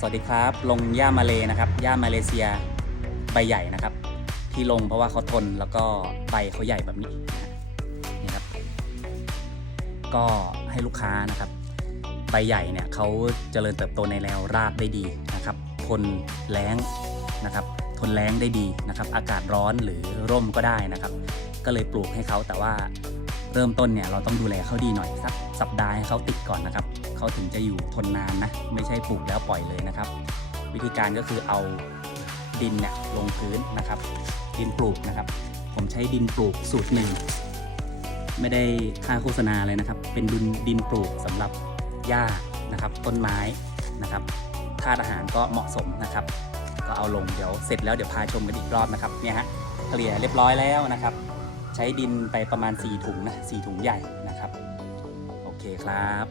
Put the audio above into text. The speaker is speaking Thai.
สวัสดีครับ ลงหญ้ามาเลนะครับหญ้ามาเลเซียใบใหญ่นะครับ ที่ลงเพราะว่าเขาทนแล้วก็ใบเขาใหญ่แบบนี้นี่ครับ ก็ให้ลูกค้านะครับ ใบใหญ่เนี่ยเขาเจริญเติบโตในแนวราบได้ดีนะครับ ทนแล้งนะครับ ทนแล้งได้ดีนะครับ อากาศร้อนหรือร่มก็ได้นะครับ ก็เลยปลูกให้เขาแต่ว่าเริ่มต้นเนี่ยเราต้องดูแลเขาดีหน่อยสักสัปดาห์ให้เขาติดก่อนนะครับ เขาถึงจะอยู่ทนนานนะ ไม่ใช่ปลูกแล้วปล่อยเลยนะครับ วิธีการก็คือเอาดินเนี่ยลงพื้นนะครับ ดินปลูกนะครับ ผมใช้ดินปลูกสูตรหนึ่งไม่ได้ค่าโฆษณาเลยนะครับ เป็นดินดินปลูกสำหรับหญ้านะครับ ต้นไม้นะครับธาตุอาหารก็เหมาะสมนะครับ ก็เอาลงเดี๋ยวเสร็จแล้วเดี๋ยวพาชมกันอีกรอบนะครับเนี่ยฮะเกลี่ยเรียบร้อยแล้วนะครับ ใช้ดินไปประมาณ 4 ถุงนะ4ถุงใหญ่นะครับ โอเคครับ